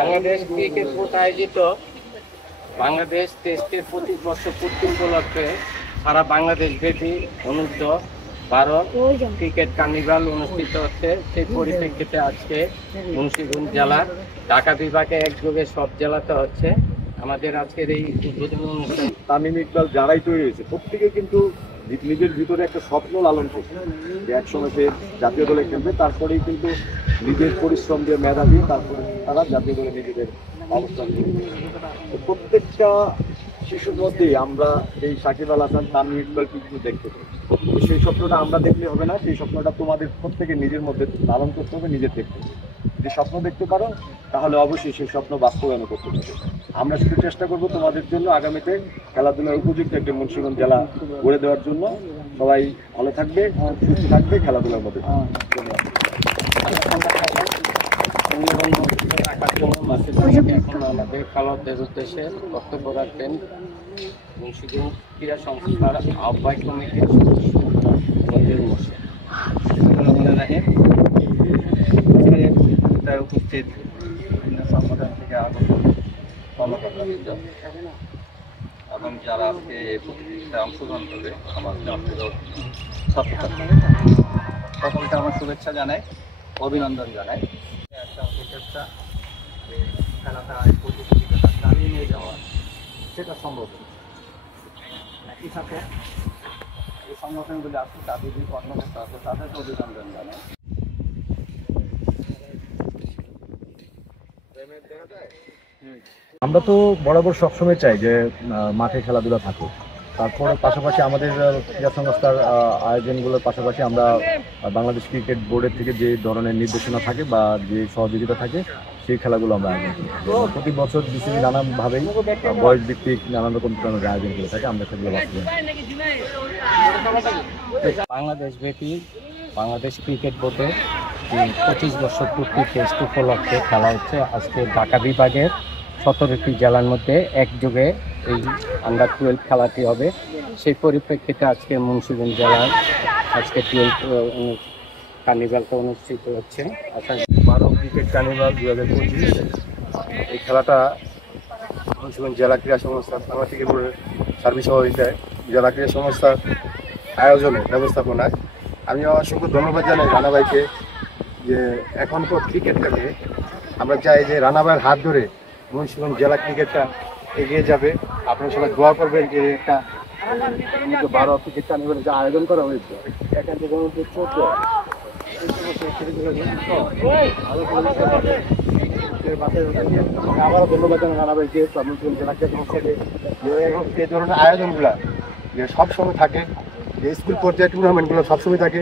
Bangladesh cricket board আয়োজিত বাংলাদেশ টেস্টের 25 বছর পূর্তি উপলক্ষে সারা বাংলাদেশ ব্যাপী অনূর্ধ্ব-12 ক্রিকেট কার্নিভাল অনুষ্ঠিত হচ্ছে। সেই পরিপ্রেক্ষিতে আজকে মুন্সিগঞ্জ জেলা ঢাকা বিভাগে একযোগে সব জেলাতে হচ্ছে আমাদের আজকের এই উদ্বোধনী অনুষ্ঠান। তামিম ইকবাল যারাই তৈরি হয়েছে প্রত্যেকে কিন্তু নিজের ভিতরে একটা স্বপ্ন লালন করছে যে একসময় সে জাতীয় দলে খেলবে, তারপরেই কিন্তু নিজের পরিশ্রম দিয়ে মেধা দিয়ে তারপরে তারা জাতীয় দলে নিজেদের অবস্থান করবে। প্রত্যেকটা শিশুর মধ্যেই আমরা এই সাকিব আল হাসান তামিম ইকবাল কিন্তু দেখতে পাই। সেই স্বপ্নটা আমরা দেখলে হবে না, সেই স্বপ্নটা তোমাদের প্রত্যেকে নিজের মধ্যে লালন করতে হবে, নিজের দেখতে হবে। যদি স্বপ্ন দেখতে পারো তাহলে অবশ্যই সেই স্বপ্ন বাস্তবায়ন করতে পারবে। আমরা শুধু চেষ্টা করব তোমাদের জন্য আগামীতে খেলাধুলার উপযুক্ত একটি মুন্সিগঞ্জ জেলা গড়ে দেওয়ার জন্য। সবাই ভালো থাকবে, সুস্থ থাকবে, খেলাধুলার মধ্যে এখন আমাদের খেলোয়াড়দের উদ্দেশ্যে বক্তব্য রাখবেন মুন্সিগঞ্জ ক্রীড়া সংস্থার আহ্বায়ক কমিটির সদস্য মঞ্জুর মোর্শেদ। উপস্থিত সংগঠন থেকে আগত কর্মকর্তা এবং যারা আজকে এই প্রতিযোগিতায় অংশগ্রহণ করবে আমার ছাত্রছাত্রী, সকলকে আমার শুভেচ্ছা জানাই, অভিনন্দন জানাই। একটা প্রচেষ্টা খেলাটা প্রতিযোগিতাটা চালিয়ে নিয়ে যাওয়া সেটা সম্ভব। একই সাথে এই সংগঠনগুলি আছে, তাদের যে কর্মকর্তা আছে তাদেরকে অভিনন্দন জানাই। আমরা তো বরাবর সবসময় চাই যে মাঠে খেলাধুলা থাকুক। তারপর পাশাপাশি আমাদের ক্রীড়া সংস্থার আয়োজনগুলোর পাশাপাশি আমরা বাংলাদেশ ক্রিকেট বোর্ডের থেকে যে ধরনের নির্দেশনা থাকে বা যে সহযোগিতা থাকে সেই খেলাগুলো আমরা আয়োজন করি। প্রতি বছর বিসিবি নানানভাবেই বয়স ভিত্তিক নানান রকম ধরনের আয়োজন করে থাকে, আমরা সেগুলো বাংলাদেশ ব্যাপী বাংলাদেশ ক্রিকেট বোর্ডের 25 বছর পূর্তি টেস্ট উপলক্ষে খেলা হচ্ছে। আজকে ঢাকা বিভাগের 17টি জেলার মধ্যে একযোগে এই আন্ডার-12 খেলাটি হবে। সেই পরিপ্রেক্ষিতে আজকে মুন্সিগঞ্জ জেলার আজকে 12 কার্নিভালটা অনুষ্ঠিত হচ্ছে। 12 ক্রিকেট কার্নিভাল 2025 এই খেলাটা মুন্সিগঞ্জ জেলা ক্রীড়া সংস্থা সাংবাদিক বোর্ডের সার্ভিস সহযোগিতায় জেলা ক্রীড়া সংস্থার আয়োজনে ব্যবস্থাপনায় আমি অসংখ্য ধন্যবাদ জানাই রানা ভাইকে। যে এখন তো ক্রিকেট খেলে আমরা চাই যে রানা ভাইয়ের হাত ধরে মুন্সিগঞ্জ জেলা ক্রিকেটটা এগিয়ে যাবে। আপনারা সবাই দোয়া করবেন যে একটা 12 ক্রিকেট কার্নিভালের যে আয়োজন করা হয়েছে এখান থেকে 14 আবারও ধন্যবাদ জানাই রানা ভাইকে, মুন্সিগঞ্জ জেলা ক্রীড়া সংস্থাকে যে এই ধরনের আয়োজনগুলো যে সবসময় থাকে, যে স্কুল পর্যায়ে টুর্নামেন্টগুলো সবসময় থাকে।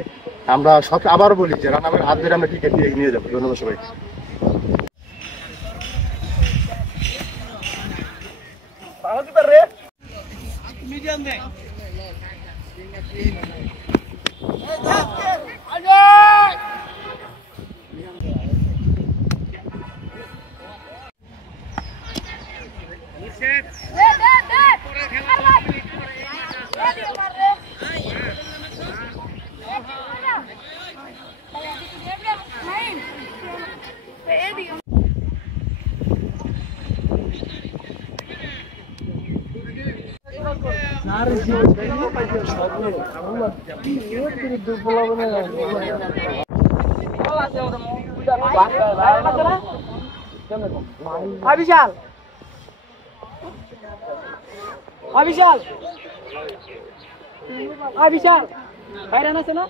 আমরা সব আবারও বলি যে রানা ভাইয়ের হাত ধরে আমরা ক্রিকেট নিয়ে যাবো। ধন্যবাদ সবাইকে। বিশাল বাইরে আছে না।